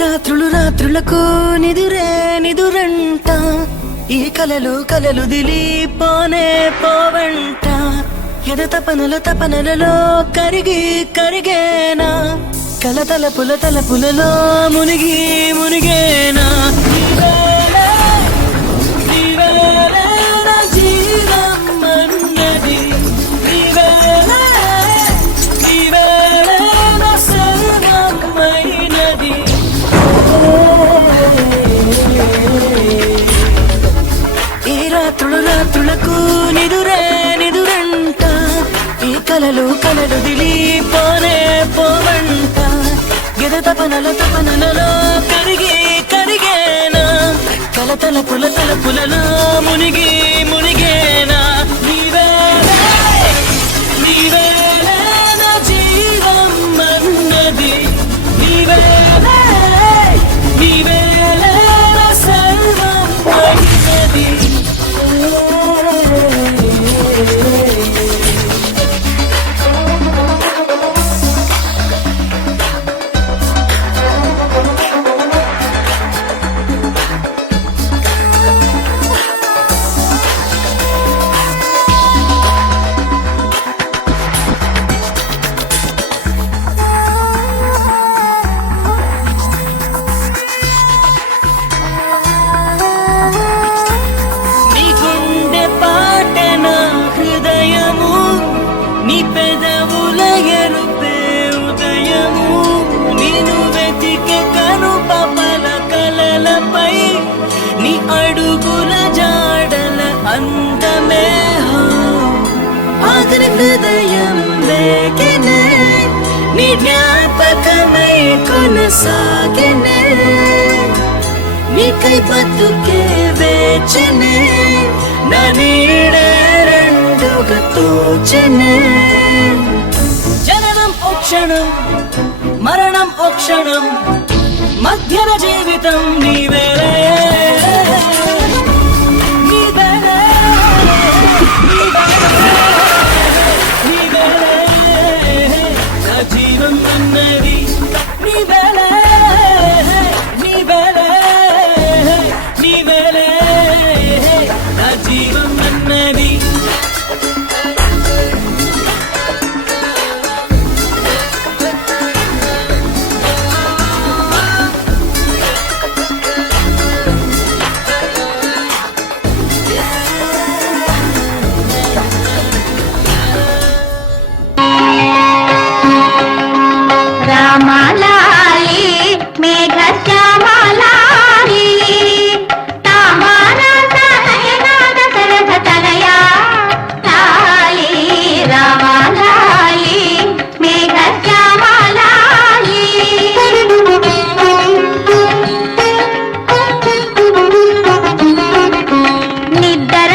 రాత్రులు రాత్రులకు నిదురే నిదురంట, ఈ కలలు కలలు దిలిపోనే పోవంట. ఎద తపనల తపనలలో కరిగి కరిగేనా, కల తలపుల తలపులలో మునిగి మునిగేనా. రాత్రులు రాత్రులకు నిదురే నిదురంట, ఈ కలలు కలలు దిలిపోనే పోవంట. ఎద తపనల తపనలలో కరిగి కరిగేనా, కల తలపుల తలపులలో మునిగి మునిగేనా. నీవేలే నీవేలే నా జీవం అన్నది, నీవేలే నీవేలే నా సర్వం అన్నది. నీ పెదవుల ఎరుపే ఉదయము, నిన్ను వెతికే కను పాపల కలలపై నీ అడుగుల జాడల అందమే. ఆఖరి హృదయం వేగనే, నీ జ్ఞాపకమై కొనసాగనే, నీకై బతుకే వేచనే, నా నీడే తోచనే. జననం ఓ క్షణం, మరణం ఓ క్షణం, మధ్యన జీవితం నీవేలే.